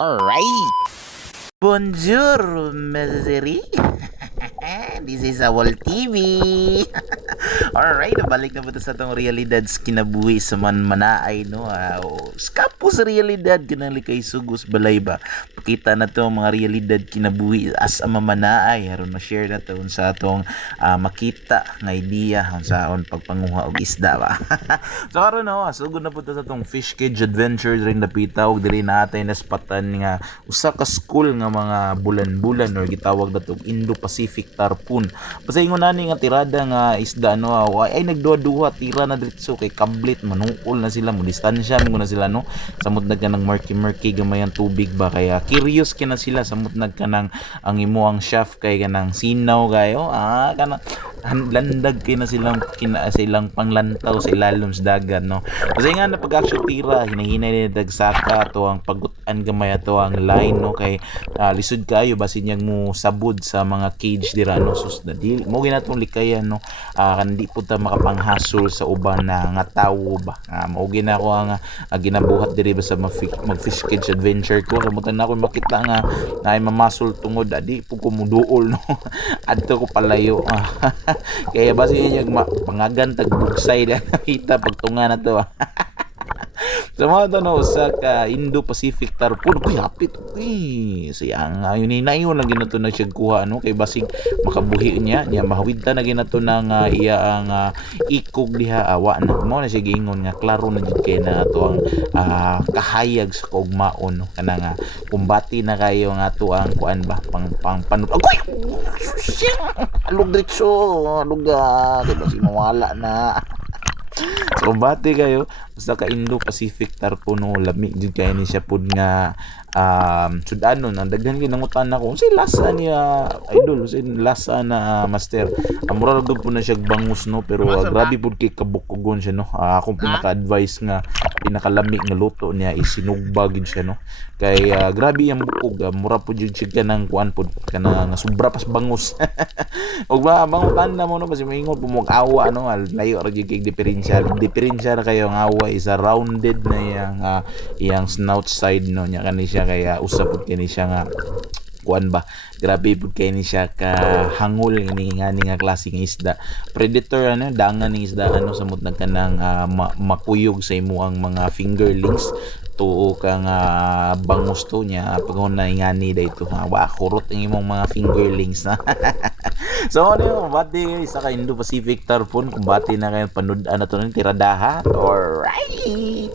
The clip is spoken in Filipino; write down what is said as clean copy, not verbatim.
Alright. Bonjour, Mazeri. This is Awal TV. Alright, balik na po sa itong realidad kinabuhi sa manmanaay, no? Skap po sa realidad, kanali kay Sugos Balay ba? Pakita na to mga realidad kinabuhi as a mamanaay. Haron ma-share na to sa atong makita nga idea sa on pagpanguha og isda ba. So karon no, sugod na po to sa itong Fish Cage Adventure rin napita og diri natin naspatan nga usa ka school nga mga bulan-bulan or gitawag na to Indo-Pacific Tarpon. Pasaingon nani nga tirada nga isda no ay nagduha-duha tira na diretso kay kablit manuol na sila mo distansya mo na sila no samot nagkanang murky gamay ang tubig ba kaya curious kina sila samot nagkanang ang imuang chef kay kanang sinaw kayo kanang landag kay na silang silang panglantaw sa ilalom sa dagat no kasi nga na pag action tira hinahinay ni dagsaka to ang pagutan gamay ato ang line no kay lisod kayo basin yang mo sabod sa mga cage dira no sus na di mo ginatong likayan no kandi po ta makapanghasol sa uban na nga tawo ba mao gina ko ang ginabuhat diri ba sa mag fish cage adventure ko kamutan na ako makita nga ay mamasol tungod adi po ko muduol no adto ko palayo kaya basin yung pangagan tagbuksay na nakita pagtunga na to sa mga tanong sa Indo-Pacific Tarpon uy hapit sayang yun inayon lagi na to na siya kuha no kay basig makabuhi niya mahawid ta na ginato na nga iya ang ikog diha awa na mo na siya giingon nga klaro na jud kay na ato ang kahayag sa kaugmaon no kana nga kumbati na kayo nga ato ang kuan ba pang panud agoy alog diretso luga kay basig mawala na so bati kayo basta ka Indo-Pacific Tarpon no lami jud kay ni siya pud nga sudanon ang daghan ginangutan nako unsay lasa niya idol unsay lasa na master mura ra po na siya bangus no pero grabe pud kay kabukugon siya no akong pinaka-advice nga pinakalami nga luto niya isinugba gid siya no kay grabe ang bukog mura pud jud siya kanang kuan pud kanang sobra pas bangus og ba bangutan na mo no kasi maingon pumog awa no layo ra gyud kay diferensya ra kayo ang awa is rounded na iyang snout side no nya kani siya kaya usab kini siya nga kuan ba grabe pud kay ni siya ka hangol ini nga klase ng isda predator dangan ng isda samot nagkanang makuyog sa imuang mga fingerlings tuo kang bangus to niya pag na ingani dayto wa kurot ang imong mga fingerlings na so ano bati sa ka Indo-Pacific Tarpon kung bati na kayo panud na to ng tiradaha alright